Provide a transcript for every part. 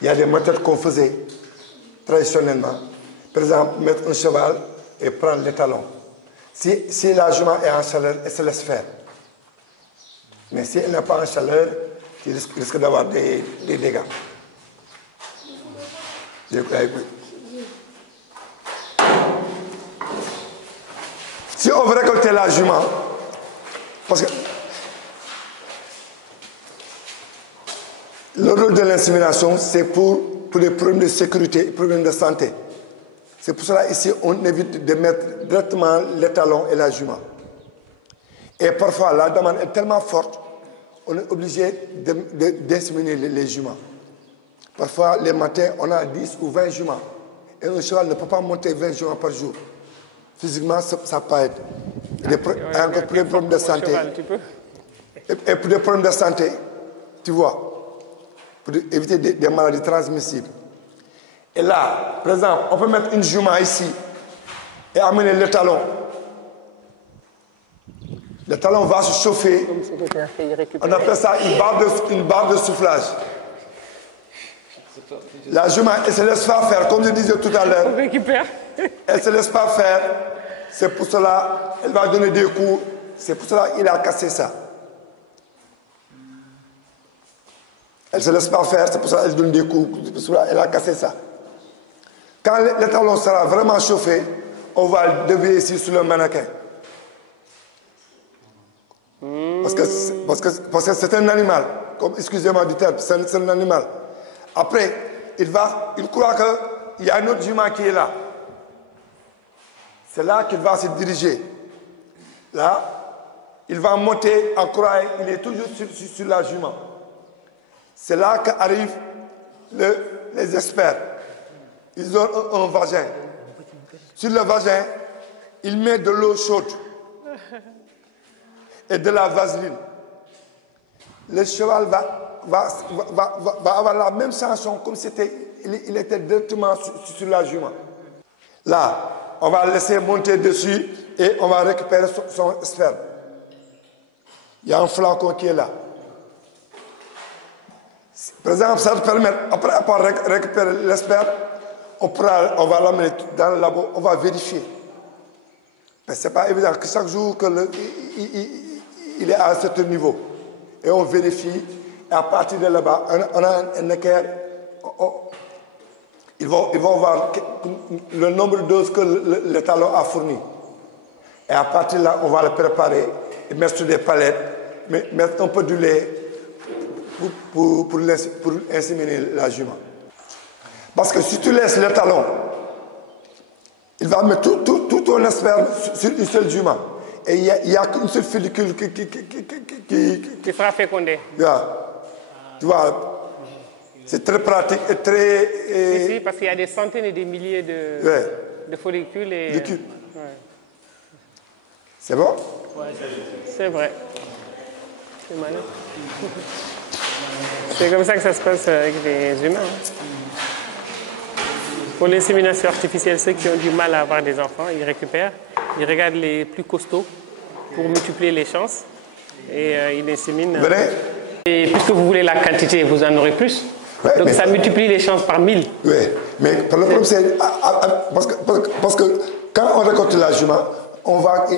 Il y a des méthodes qu'on faisait traditionnellement. Par exemple, mettre un cheval et prendre l'étalon. Si la jument est en chaleur, elle se laisse faire. Mais si elle n'est pas en chaleur, tu risques d'avoir des dégâts. Si on veut récolter la jument, parce que le rôle de l'insémination, c'est pour les problèmes de sécurité, les problèmes de santé. C'est pour cela ici, on évite de mettre directement l'étalon et la jument. Et parfois, la demande est tellement forte, on est obligé d'inséminer les juments. Parfois, les matins, on a 10 ou 20 juments. Et un cheval ne peut pas monter 20 juments par jour. Physiquement, ça peut être. Encore pour des problèmes de santé. Et pour des problèmes de santé, tu vois, pour éviter des maladies transmissibles. Et là, par exemple, on peut mettre une jument ici et amener le talon. Le talon va se chauffer. On appelle ça une barre de soufflage. La jument, elle se laisse pas faire, comme je disais tout à l'heure. Elle se laisse pas faire. C'est pour cela, elle va donner des coups. C'est pour cela qu'il a cassé ça. Elle se laisse pas faire, c'est pour ça qu'elle donne des coups. C'est pour cela qu'elle a cassé ça. Quand le talon sera vraiment chauffé, on va le dévier ici sur le mannequin. Parce que c'est un animal. Excusez-moi du terme, c'est un animal. Après, il croit qu'il y a un autre jument qui est là. C'est là qu'il va se diriger. Là, il va monter en croyant qu'il est toujours sur la jument. C'est là qu'arrivent les experts. Ils ont un vagin. Sur le vagin, il met de l'eau chaude et de la vaseline. Le cheval va avoir la même sensation comme si il était directement sur la jument. Là, on va laisser monter dessus et on va récupérer son sperme. Il y a un flacon qui est là. Par exemple, ça te permet, après avoir récupéré l'esperme, on va l'amener dans le labo, on va vérifier. Mais ce n'est pas évident que chaque jour il est à un certain niveau. Et on vérifie, et à partir de là-bas, on a un équerre. Ils vont voir le nombre de doses que le talon a fourni. Et à partir de là, on va le préparer, et mettre sur des palettes, mettre un peu de lait pour inséminer la jument. Parce que si tu laisses le talon, il va mettre tout ton sperme sur une seule jument. Et il n'y a qu'une seule follicule qui sera fécondée. Tu vois, c'est très pratique et très... Si, parce qu'il y a des centaines et des milliers de follicules. Ouais. C'est bon? C'est vrai. C'est malin. C'est comme ça que ça se passe avec les humains. Pour l'insémination artificielle, ceux qui ont du mal à avoir des enfants, ils récupèrent, ils regardent les plus costauds pour multiplier les chances et ils inséminent. Vrai? Et puisque vous voulez la quantité, vous en aurez plus. Ouais, donc ça multiplie les chances par 1000. Oui, mais le problème c'est... Parce que quand on récolte la jument,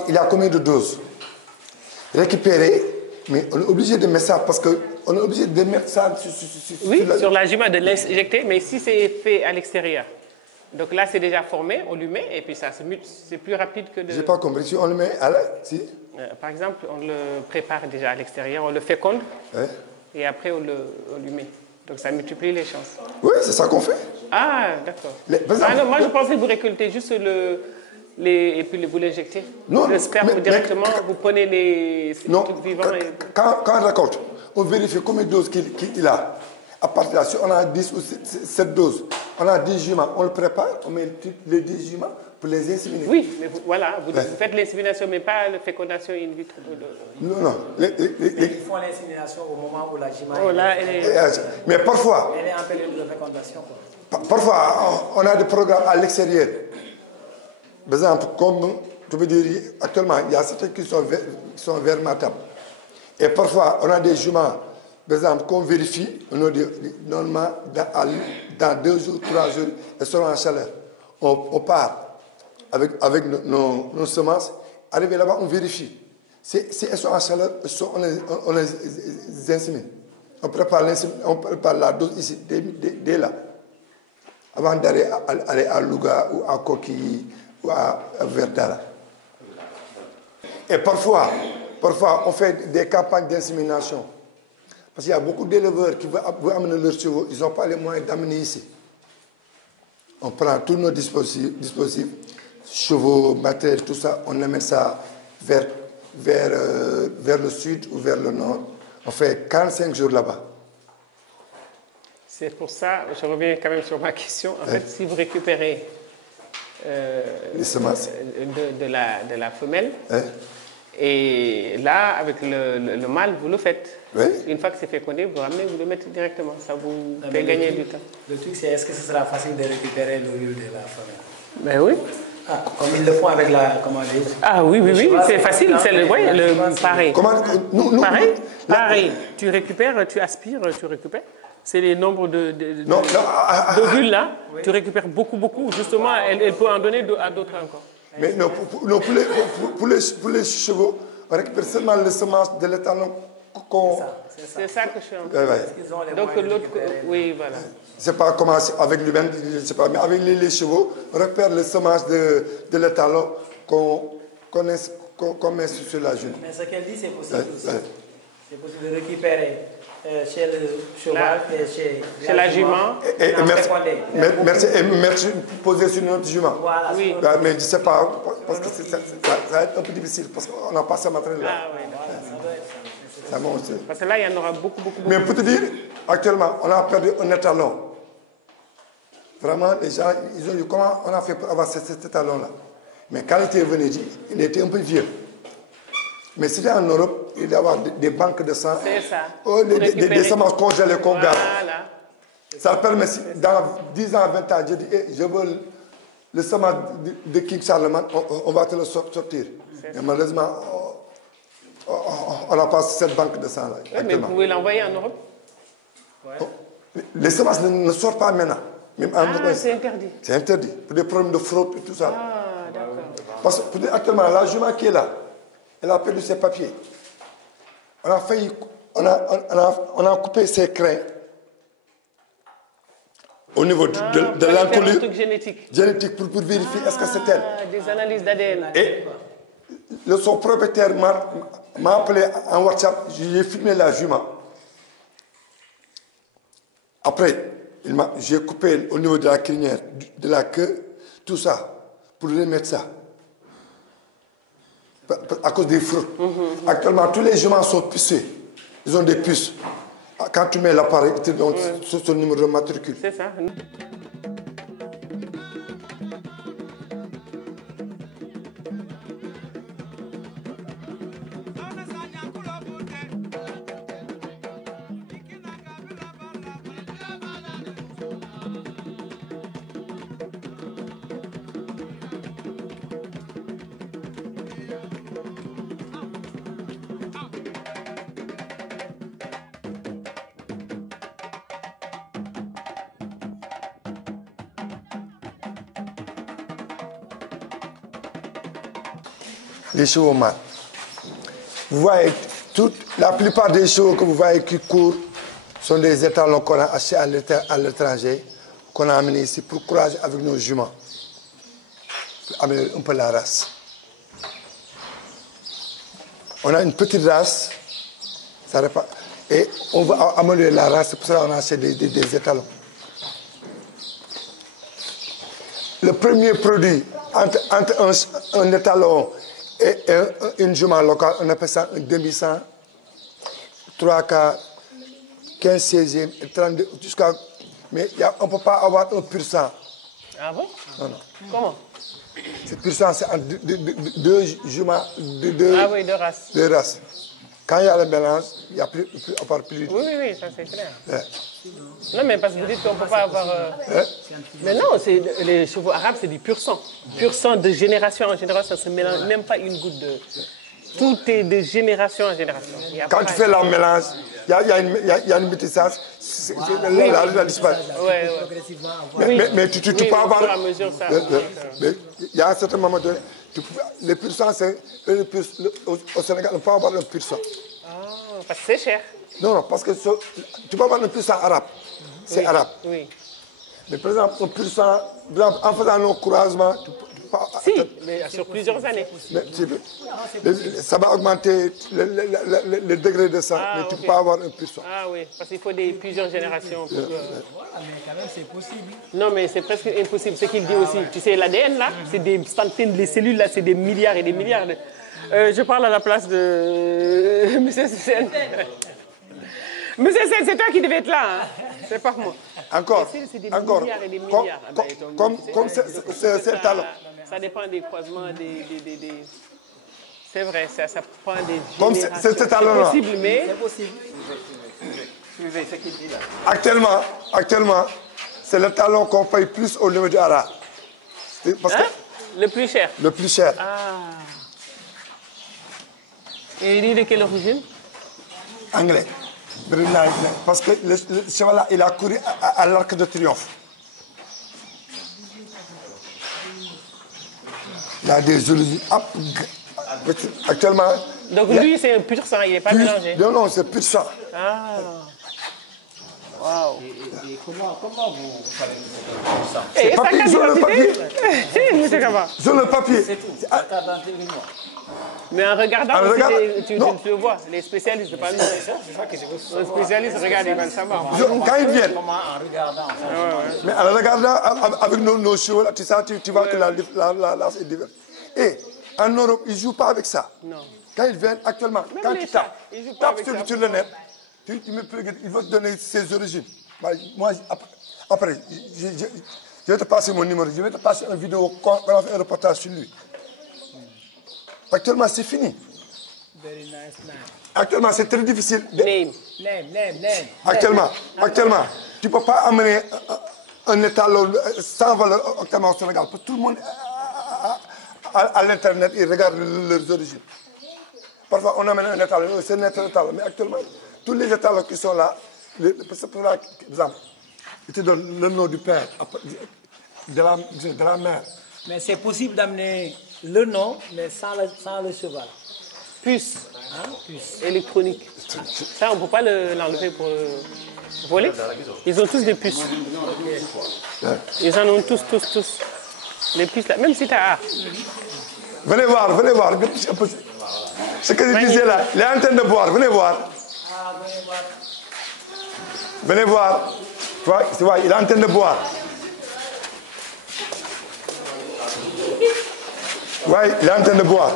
il y a combien de doses? Récupérer, mais on est obligé de mettre ça parce qu'on est obligé de mettre ça sur la jument, de l'injecter, mais si c'est fait à l'extérieur. Donc là, c'est déjà formé, on lui met, et puis ça c'est plus rapide que de... J'ai pas compris, si on le met à la... Si. Par exemple, on le prépare déjà à l'extérieur, on le féconde, et après on lui met. Donc ça multiplie les chances. Oui, c'est ça qu'on fait. Ah, d'accord. Non, moi je pensais que vous récoltez juste et puis vous l'injectez. Non, le sperme directement, vous prenez les trucs vivants. Quand on récolte, on vérifie combien de doses qu'il a. À partir de là, si on a 10 ou 7 doses, on a 10 juments, on le prépare, on met les 10 juments pour les inséminer. Oui, mais vous faites l'insémination, mais pas la fécondation in vitro. Non. Ils font l'insémination au moment où la jument mais parfois... Elle est en période de fécondation. Parfois, on a des programmes à l'extérieur. Par exemple, comme tu veux dire, actuellement, il y a certains qui sont vers ma table. Et parfois, on a des juments par exemple, qu'on vérifie, normalement, dans 2 jours, 3 jours, elles seront en chaleur. On part avec nos semences. Arrivé là-bas, on vérifie. Si elles sont en chaleur, on les insémine. On prépare la dose ici, dès là. Avant d'aller à Louga ou à Koki ou à Verdala. Et parfois, on fait des campagnes d'insémination. Parce qu'il y a beaucoup d'éleveurs qui veulent amener leurs chevaux, ils n'ont pas les moyens d'amener ici. On prend tous nos dispositifs, chevaux, matériel, tout ça, on amène ça vers le sud ou vers le nord. On fait 45 jours là-bas. C'est pour ça, je reviens quand même sur ma question. En fait, si vous récupérez les semences de la femelle, et là, avec le mâle, vous le faites. Oui. Une fois que c'est fécondé, vous ramenez, vous le mettez directement. Ça vous fait gagner du temps. Le truc, c'est est-ce que ce sera facile de récupérer l'ovule de la femelle? Ben oui. Ah, comme ils le font avec la... Comment dire? Ah oui, c'est facile. C'est pareil. Pareil. Pareil. Tu récupères, tu aspires, tu récupères. C'est les nombres d'ovules là. Oui. Tu récupères beaucoup. Justement, elle peut en donner à d'autres encore. Mais non, pour les chevaux, on récupère seulement les semences de l'étalon qu'on... C'est ça que je suis en train de dire. Donc l'autre... Oui, voilà. C'est pas comment avec l'humain, je ne sais pas, mais avec les chevaux, on récupère les semences de l'étalon qu'on met sur la jument. Mais ce qu'elle dit, c'est possible aussi. C'est possible de récupérer chez le cheval et chez la jument. Merci pour poser sur notre jument. Voilà. Oui. Mais je ne sais pas, parce que ça va être un peu difficile, parce qu'on n'a pas ce matériel-là. Ah oui, ça doit être ça. Parce que là, il y en aura beaucoup. Mais pour te dire, actuellement, on a perdu un étalon. Vraiment, les gens, ils ont dit comment on a fait pour avoir cet étalon-là. Mais quand il était venu, il était un peu vieux. Mais si c'était en Europe, il y avoir des banques de sang. C'est ça. Des semences congelées qu'on garde. Voilà. Ça permet, dans 10 ans, 20 ans, je dis, je veux le semence de King Charlemagne, on va te le sortir. Mais malheureusement, on n'a pas cette banque de sang-là. Oui, mais vous pouvez l'envoyer en Europe. Ouais. Les semences ne sortent pas maintenant. Même en Europe, c'est interdit. C'est interdit. Pour des problèmes de fraude et tout ça. Ah, d'accord. Parce que actuellement, la jument qui est là, elle a perdu ses papiers. On a coupé ses crins au niveau de l'encolure génétique pour vérifier est-ce que c'est elle. Des analyses d'ADN. Et son propriétaire m'a appelé en WhatsApp, j'ai filmé la jument. Après, j'ai coupé au niveau de la crinière, de la queue, tout ça, pour remettre ça. À cause des fruits. Actuellement, tous les juments sont pucés. Ils ont des puces. Quand tu mets l'appareil, tu te donnes son numéro de matricule. C'est ça. Les chevaux mâles. Vous voyez, la plupart des chevaux que vous voyez qui courent sont des étalons qu'on a achetés à l'étranger, qu'on a amenés ici pour croiser avec nos juments. Pour amener un peu la race. On a une petite race, et on va améliorer la race, c'est pour ça qu'on a acheté des étalons. Le premier produit entre un étalon et une jument locale, on appelle ça un demi-sang, 3 quarts, 15 16e, 32, jusqu'à... Mais on ne peut pas avoir un pur sang. Ah bon? Non. Comment? C'est pur sang, c'est entre deux juments, deux races. Deux races. Quand il y a le mélange, il n'y a plus, à part plus. Oui, ça c'est clair. Ouais. Non, mais parce que vous dites qu'on ne peut pas avoir... Mais non, les chevaux arabes, c'est du pur sang. Pur sang de génération en génération, ça ne se mélange même pas une goutte de... Tout est de génération en génération. Quand tu fais le mélange, y a une métissage, la disparaît. Mais tu peux avoir... Mais il y a un certain moment donné, les pur sang, au Sénégal, on peut avoir un pur sang. Ah, parce que c'est cher. Non, parce que tu peux avoir un pur sang arabe. C'est arabe. Oui. Mais par exemple, un pur sang, en faisant nos croisements, si, mais sur plusieurs années. Mais ça va augmenter le degré de sang, mais tu ne peux pas avoir un pur sang. Ah oui, parce qu'il faut plusieurs générations. Pour mais quand même, c'est possible. Non, mais c'est presque impossible. Ce qu'il dit aussi, tu sais, l'ADN, là, c'est des centaines, les cellules, là, c'est des milliards et des milliards. Je parle à la place de M. Sen. Monsieur Sen, c'est toi qui devais être là, hein? C'est pas moi. Encore, encore, milliards et des milliards. Comme c'est talent. Ça dépend des croisements, C'est vrai, ça prend des comme générations. C'est possible, mais... C'est possible. Suivez ce qu'il dit là. Actuellement, c'est le talon qu'on paye plus au niveau du Hara. Parce que le plus cher. Le plus cher. Ah. Et il est de quelle origine? Anglais. Parce que le cheval, il a couru à l'Arc de Triomphe. Il y a des origines. Actuellement. Donc lui, c'est un pur sang, il n'est pas mélangé. Non, c'est pur sang. Ah. Waouh. Et comment vous savez que c'est un pur sang? C'est papier, sur le papier. Sur le papier. C'est tout. Carte d'identité, mais en regardant, tu le vois. Les spécialistes, pas nous. C'est ça que je veux. Les spécialistes, regarde, ils veulent savoir. Quand ils viennent. Comment en regardant? Mais en regardant avec nos cheveux, là, tu vois que la race est diverse. Et en Europe, ils ne jouent pas avec ça. Non. Quand ils viennent actuellement, même quand tu tapes sur le net, ils vont te donner ses origines. Moi, après, je vais te passer mon numéro, je vais te passer une vidéo, on va faire un reportage sur lui. Actuellement, c'est fini. Very nice name. Actuellement, c'est très difficile. Name. Actuellement, tu ne peux pas amener un étalon sans valeur actuellement au Sénégal. Parce que tout le monde à l'Internet, ils regardent leurs origines. Parfois, on amène un étalon, c'est un étalon. Mais actuellement, tous les étalons qui sont là, par exemple, ils te donnent le nom du père, de la mère. Mais c'est possible d'amener le nom, mais sans le cheval. Puce. Électronique. Ça, on ne peut pas l'enlever pour voler. Ils ont tous des puces. Ils en ont tous. Les puces là, même si tu as... Venez voir. Ce que je disais là, il est en train de boire, venez voir. Venez voir. Tu vois, il est en train de boire. Oui, il est en train de boire.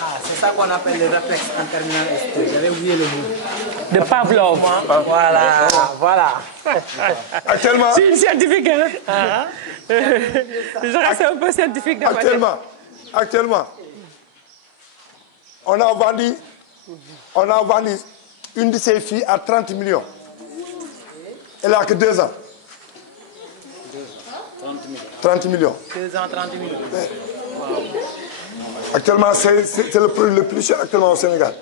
Ah, c'est ça qu'on appelle le réflexe en terminant ST. J'avais oublié le mot. De Pavlov. Voilà. Actuellement. C'est une scientifique, hein? Je reste un peu scientifique. Actuellement, on a vendu une de ses filles à 30 millions. Elle n'a que 2 ans. 30 millions. 2 ans, 30 millions. Actuellement, c'est le produit le plus cher actuellement au Sénégal.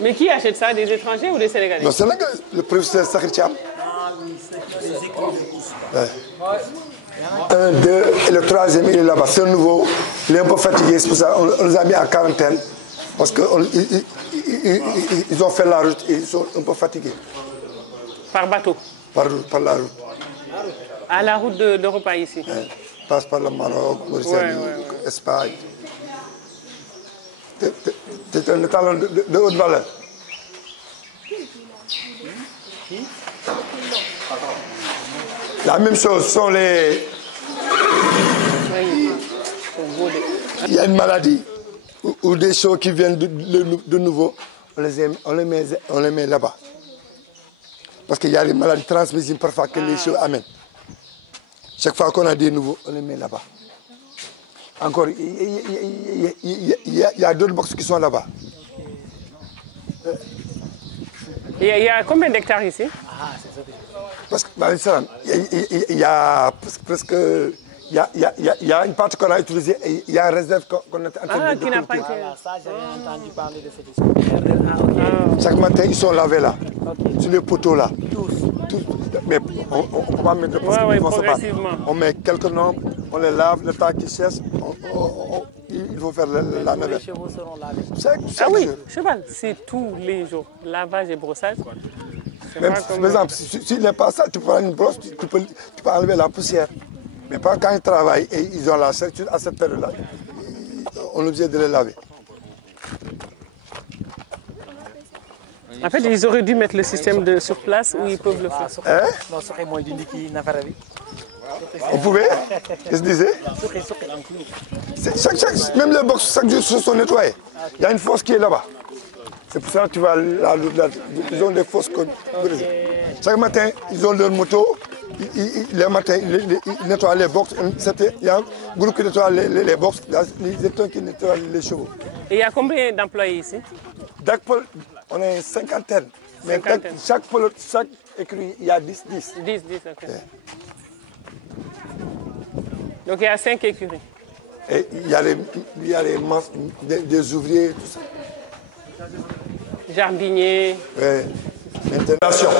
Mais qui achète ça? Des étrangers ou des Sénégalais? Le Sénégal, le professeur Sakhir Thiam. Ah oui, c'est les écoles. 1, 2, et le 3e, il est là-bas. C'est nouveau. Il est un peu fatigué, c'est pour ça qu'on les a mis en quarantaine. Parce qu'ils ont fait la route et ils sont un peu fatigués. Par bateau? Par la route. À la route d'Europa ici? Passe par le Maroc, Mauritanie, Espagne. C'est un étalon de haute valeur. La même chose sont les... Il y a une maladie ou des choses qui viennent de nouveau, on les met là-bas. Parce qu'il y a des maladies transmissibles parfois que les choses amènent. Chaque fois qu'on a des nouveaux, on les met là-bas. Encore, il y a d'autres boxes qui sont là-bas. Il y a combien d'hectares ici? Parce que, il y a presque il y a une partie qu'on a utilisée et il y a une réserve qu'on est en train de qui n'a pas été... Voilà, ça, j'avais entendu parler de cette histoire. Chaque matin, ils sont lavés là, sur les poteaux là. Tous. Mais on ne peut pas mettre parce qu'ils vont se battre. On met quelques nombres, on les lave, le temps qu'ils cessent, il faut faire la navette. Les chevaux seront lavés. Ah oui, cheval, c'est tous les jours. Lavage et brossage. Même, par exemple, s'il n'est pas ça, tu prends une brosse, tu peux enlever la poussière. Mais pas quand ils travaillent et ils ont la certitude à cette période-là, on est obligé de les laver. En fait, ils auraient dû mettre le système sur place où ils peuvent le faire. Non, c'est moi qui dis On pouvait, je disais. Même les box, chaque jour, se sont nettoyés. Il y a une fosse qui est là-bas. C'est pour ça que tu vas ils ont des fosses. Chaque matin, ils ont leur moto. Le matin, ils nettoient les box. Il y a un groupe qui nettoie les box, les étons qui nettoient les chevaux. Et il y a combien d'employés ici? On est une cinquantaine. Mais chaque écurie, il y a 10. 10, ok. Donc il y a 5 écuries. Et il y a des ouvriers, tout ça. Jardiniers. Oui. Internation.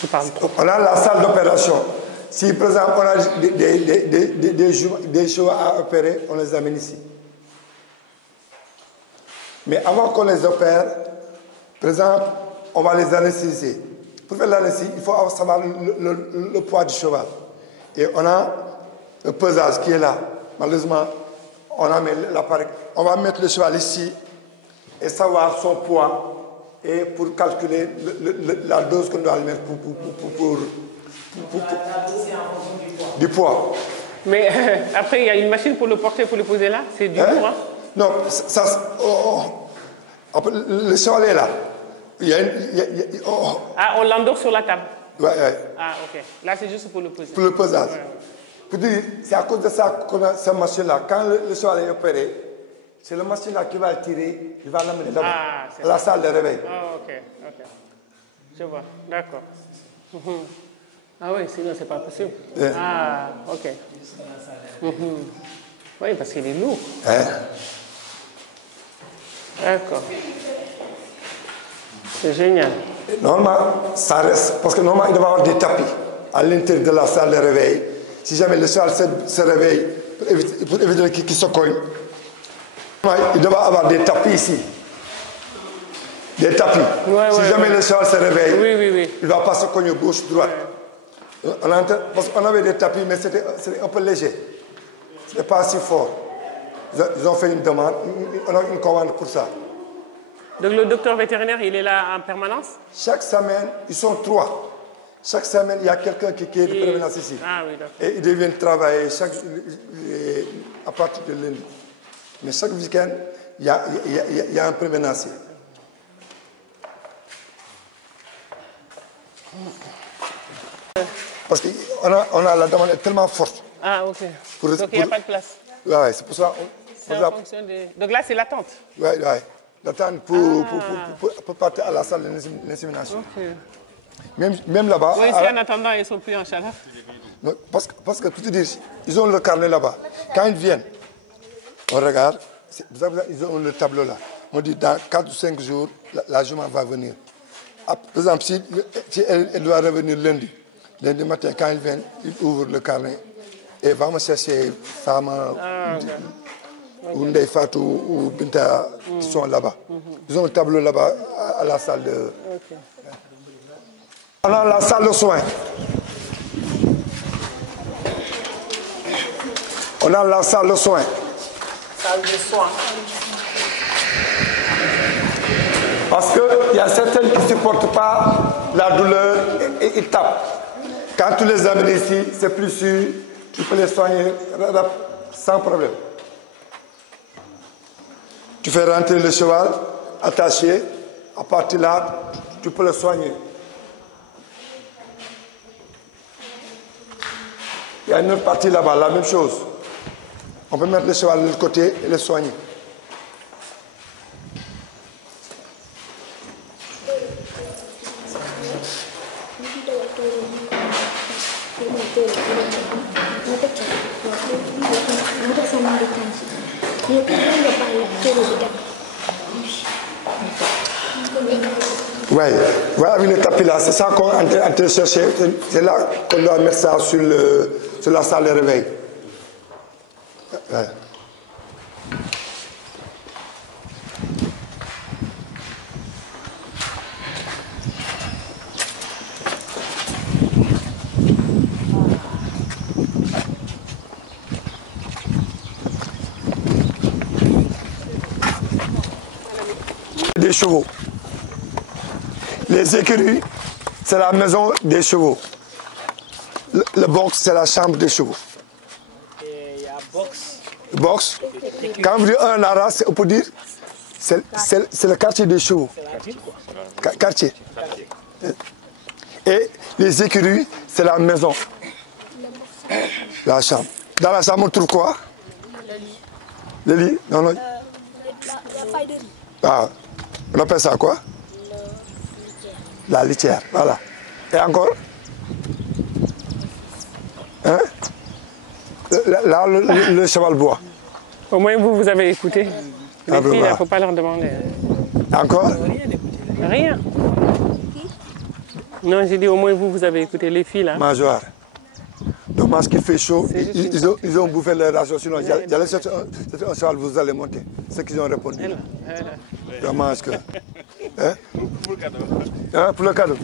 Tu parles trop. On a la salle d'opération. Si, par exemple, on a des chevaux à opérer, on les amène ici. Mais avant qu'on les opère, par exemple, on va les anesthésier. Pour faire l'anesthésie, il faut savoir le poids du cheval. Et on a le pesage qui est là. Malheureusement, on a mis l'appareil. On va mettre le cheval ici et savoir son poids et pour calculer la dose qu'on doit lui mettre du poids. Mais après, il y a une machine pour le porter, pour le poser là. C'est du lourd, hein? Non, le cheval est là. Ah, on l'endort sur la table. Ouais. Ah, ok. Là, c'est juste pour le poser. Pour le pesage. Pour dire, c'est à cause de ça qu'on a cette machine-là. Quand le cheval est opéré, c'est la machine-là qui va le tirer, il va l'amener là-bas, à la salle de réveil. Ah, ok. Je vois, d'accord. Ah oui, sinon c'est pas possible. Yeah. Ah, ok. Oui, parce qu'il est lourd. D'accord. C'est génial. Normalement, ça reste, parce que normalement, il doit y avoir des tapis à l'intérieur de la salle de réveil. Si jamais le cheval se réveille, pour éviter qu'il se cogne, il doit y avoir des tapis ici. Des tapis. Si jamais le cheval se réveille, il ne va pas se cogner gauche-droite. Parce qu'on avait des tapis, mais c'était un peu léger. Ce n'était pas si fort. Ils ont fait une demande, on a une commande pour ça. Donc le docteur vétérinaire, il est là en permanence? Chaque semaine, ils sont 3. Chaque semaine, il y a quelqu'un qui est de permanence ici. Ah oui, d'accord. Et ils viennent travailler à partir de lundi. Mais chaque week-end, il y a un permanencier. Parce qu'on a la demande est tellement forte. Ah, ok. Donc il n'y a pas de place. Oui, c'est pour ça. Donc là, c'est l'attente. Oui. L'attente pour partir à la salle d'insémination. Okay. Même là-bas. Oui, ici, en attendant, ils sont pris en charge. Parce que, pour te dire, ils ont le carnet là-bas. Quand ils viennent, on regarde, ils ont le tableau là. On dit dans 4 ou 5 jours, la jument va venir. Par exemple, si elle doit revenir lundi matin, quand ils viennent, ils ouvrent le carnet et vont me chercher Sama, ou Ndeye Fatou ou Binta qui sont là-bas. Ils ont le tableau là-bas à la salle de... On a la salle de soins. On a la salle de soins. Salle de soins. Parce qu'il y a certaines qui ne supportent pas la douleur et ils tapent. Quand tu les amènes ici, c'est plus sûr, tu peux les soigner sans problème. Tu fais rentrer le cheval attaché, à partir de là, tu peux le soigner. Il y a une autre partie là-bas, la même chose. On peut mettre le cheval de l'autre côté et le soigner. Ouais, voilà avec le tapis là, c'est ça qu'on est en train de chercher. C'est là qu'on doit mettre ça sur la salle de réveil. Ouais. Des chevaux. Les écuries, c'est la maison des chevaux. Le box, c'est la chambre des chevaux. Et il y a box. Box, quand vous dites un ara, on peut dire c'est le quartier des chevaux. C'est la ville, quoi. Quartier. Et les écuries, c'est la maison. La chambre. Dans la chambre, on trouve quoi? Le lit. Non, non. La faille de lit. Ah, on appelle ça quoi? La litière, voilà. Et encore? Hein? Là, le cheval bois. Au moins, vous avez écouté. Les Ah, filles, il voilà. ne faut pas leur demander. Encore? Rien. Non, j'ai dit au moins vous avez écouté les filles là. Mangeoire. Dommage qu'il fait chaud. C'est juste Ils ont bouffé leur ration. Sinon, j'allais chercher un cheval, vous allez monter. C'est ce qu'ils ont répondu. Dommage que. Hein? Pour le cadeau. Hein, pour le cadeau.